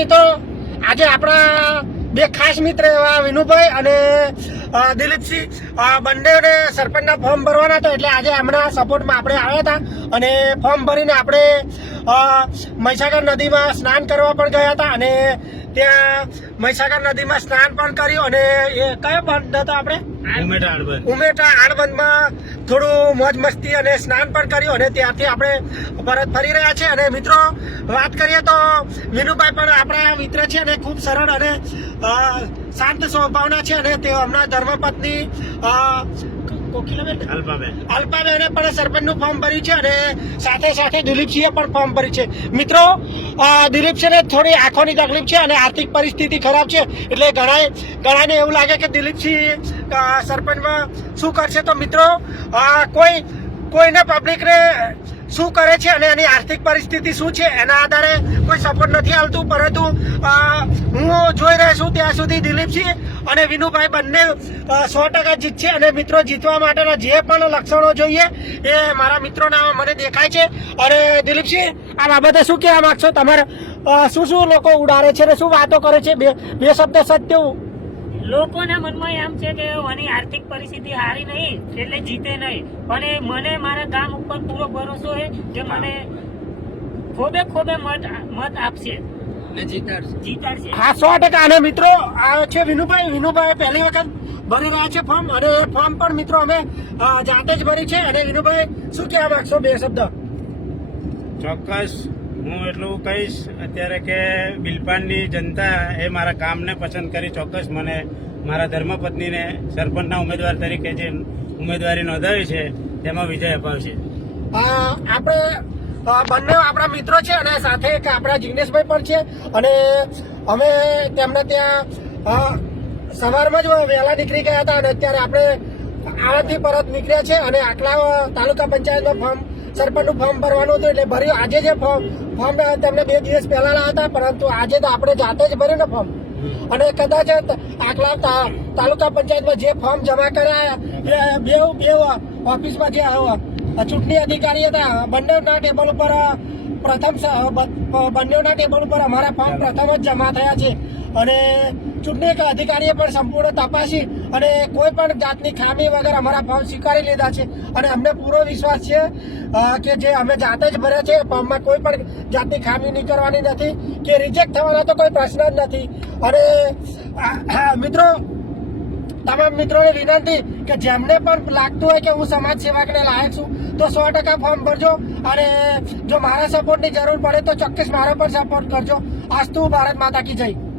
મિત્રો, આજે આપણા બે ખાસ મિત્ર એવા વિનુભાઈ અને દિલીપસિંહ. બંને સરપંચના ફોર્મ ભરવાના હતા, એટલે આજે એમના સપોર્ટમાં આપણે આવ્યા હતા. અને ફોર્મ ભરીને આપણે મહીસાગર નદીમાં સ્નાન કરવા પણ ગયા હતા અને ત્યાં મહીસાગર નદીમાં સ્નાન પણ કર્યું અને એ કયો બંધ હતો આપણે? ઉમેટા આણબંધમાં થોડું મોજ મસ્તી અને સ્નાન પણ કર્યું અને ત્યાંથી આપણે પરત ફરી રહ્યા છે અને મિત્રો, વાત કરીએ તો વિનુભાઈ પણ આપણા મિત્ર છે અને ખૂબ સરળ અને શાંત સ્વભાવના છે અને તેઓ હમણાં ધર્મપત્ની કોકિલાબેન અલ્પાબેન. અલ્પાબેને પણ સરપંચનું ફોર્મ ભર્યું છે અને સાથે સાથે દિલીપસિંહે પણ ફોર્મ ભર્યું છે. મિત્રો દિલીપસિંહને થોડી આંખોની તકલીફ છે અને આર્થિક પરિસ્થિતિ ખરાબ છે. એટલે ઘણા ઘણાને એવું લાગે કે દિલીપસિંહ સરપંચમાં શું કરશે? તો મિત્રો કોઈ કોઈને પબ્લિકને શું કરે છે અને એની આર્થિક પરિસ્થિતિ શું છે? એના આધારે કોઈ સપોર્ટ નથી આવતું. પરંતુ હું જોઈ રહ્યો છું ત્યાં સુધી દિલીપસિંહ અને વિનુભાઈ બંને સો ટકા જીતશે અને મિત્રો જીતવા માટેના જે પણ લક્ષણો જોઈએ એ મારા મિત્રોના મને દેખાય છે. અને દિલીપસિંહ, આ બાબતે શું કહેવા માગશો? તમારે શું શું લોકો ઉડાડે છે અને શું વાતો કરે છે? બે બે શબ્દ સત્ય લોકોના મનમાં એમ છે કે આની આર્થિક પરિસ્થિતિ સારી નહીં એટલે જીતે નહીં. પણ એ મને મારા ગામ ઉપર પૂરો ભરોસો છે કે મને ખોબે ખોબે મત મત આપશે. જીતાડશે. હા સો ટકા. અને મિત્રો આ છે વિનુભાઈ. વિનુભાઈ પહેલી વખત ભરી રહ્યા છે ફોર્મ. અને ફોર્મ પણ મિત્રો અમે જાતે જ ભરી છે. અને વિનુભાઈ શું કહેવા માંગશો બે શબ્દ? ચોક્કસ. હું એટલું કહીશ અત્યારે કે બિલપાનની જનતા એ મારા કામને પસંદ કરી ચોક્કસ મને મારા ધર્મપત્નીને સરપંચના ઉમેદવાર તરીકે જે ઉમેદવારી નોંધાવી છે, તેમાં વિજય અપાવશે. આપણે બંને આપણા મિત્રો છે અને સાથે એક આપણા જિગ્નેશભાઈ પણ છે અને અમે તેમને ત્યાં સવારમાં જ વહેલા નીકળી ગયા હતા અને અત્યારે આપણે આણંદથી પરત નીકળ્યા છે અને આટલા તાલુકા પંચાયતનો ફોર્મ સરપંચનું ફોર્મ ભરવાનું હતું એટલે ભર્યું. આજે જે ફોર્મ ફોર્મ તેમને બે દિવસ પહેલા લાવ્યા હતા, પરંતુ આજે તો આપણે જાતે જ ભર્યું ને ફોર્મ. અને કદાચ આટલા તાલુકા પંચાયતમાં જે ફોર્મ જમા કર્યા બે બે ઓફિસમાં જે ચૂંટણી અધિકારી હતા. બંનેના ટેબલ ઉપર પ્રથમ બંનેના ટેબલ ઉપર અમારા ફોર્મ પ્રથમ જ જમા થયા છે. અને ચૂંટણી અધિકારીએ પણ સંપૂર્ણ તપાસી અને કોઈ પણ જાતની ખામી વગર અમારા ફોર્મ સ્વીકારી લીધા છે. અને અમને પૂરો વિશ્વાસ છે કે જે અમે જાતે જ ભર્યા છે, ફોર્મમાં કોઈ પણ જાતની ખામી નીકળવાની નથી, કે રિજેક્ટ થવાનો તો કોઈ પ્રશ્ન જ નથી. અને મિત્રો તમામ મિત્રોને વિનંતી કે જેમને પણ લાગતું હોય કે હું સમાજ સેવકને લાયક છું, તો સો ટકા ફોર્મ ભરજો અને જો મારા સપોર્ટની જરૂર પડે તો ચોક્કસ મારો પણ સપોર્ટ કરજો. આસ્તુ ભારત માતા કી જય.